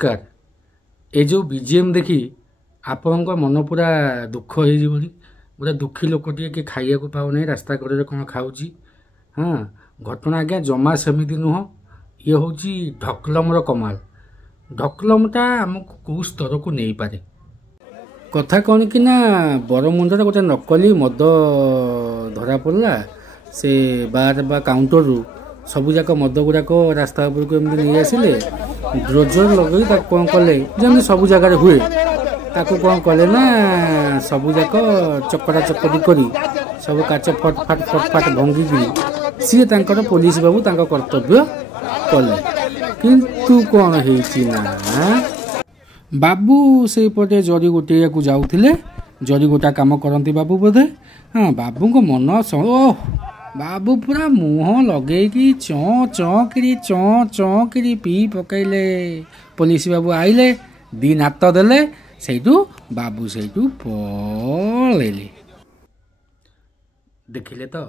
नमस्कार। ये जो बीजीएम देखी आपण मन पूरा दुख हो पूरा दुखी लोकटे कि खाइया को पाऊ नहीं रास्ता कड़े कौन खाऊँ। हाँ घटना आज्ञा जमा सेमती नुह ये हूँ ढकलम कमाल। ढकलमटा आमको कौ स्तर को नहीं पारे। कथा कौन कि ना बरमुंडा गोटे नकली मद धरा पड़ा से बार बा काउंटर रु सबुजाक मद गुड़ाक रास्ता उपरको एमती नहीं आसिले ड्रोजर लगे कौन कले जमी सब जगार हुए ताको कौन कले ना सबुजाक चकड़ा चकटी करी सब काच फट फाट भंगिकी सी पुलिस बाबू कर्तव्य कले किंतु कौन है बाबू से पटे जरी गोटे को जाऊे जरी गोटा कम करती बाबू बोधे। हाँ बाबू को मन ओह बाबू पूरा मुह लगे कि चौकरी पी पकईले पुलिस बाबू आइले दिन हाथ देले सेठू बाबू सेठू पलैले। देखिले तो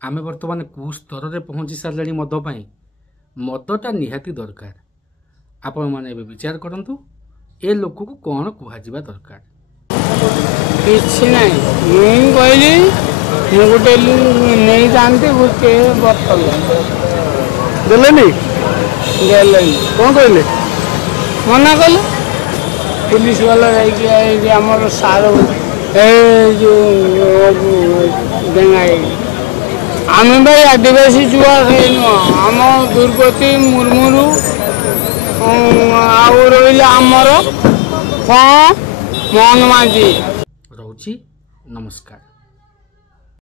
आमे वर्तमान कौ स्तर रे पहुंची सारे मद पाई। मदटा निहाती दरकार। आपण माने विचार करंतु ए लोक को कौन कहुवा दरकार। किसी नहीं मुझे कहली ମୁଁ ଗୋଟେ ନେଇଯାଆନ୍ତି ଗୋଟେ ବୋତଲ ଦେଲେନି ଦେଲେନି କ'ଣ କହିଲେ ମନା କଲେ ପୁଲିସ ବାଲା ଯାଇକି ଆମର ସାର ଏ ଯେଉଁ ଡେଙ୍ଗାଇ ଆମେ ଭାଇ ଆଦିବାସୀ ଛୁଆ ନୁହଁ ଆମ ଦୁର୍ଗତି ମୁର୍ମୁରୁ ଆଉ ରହିଲେ ଆମର କ'ଣ ମୋହନ ମାଝୀ ରହୁଛି। ନମସ୍କାର।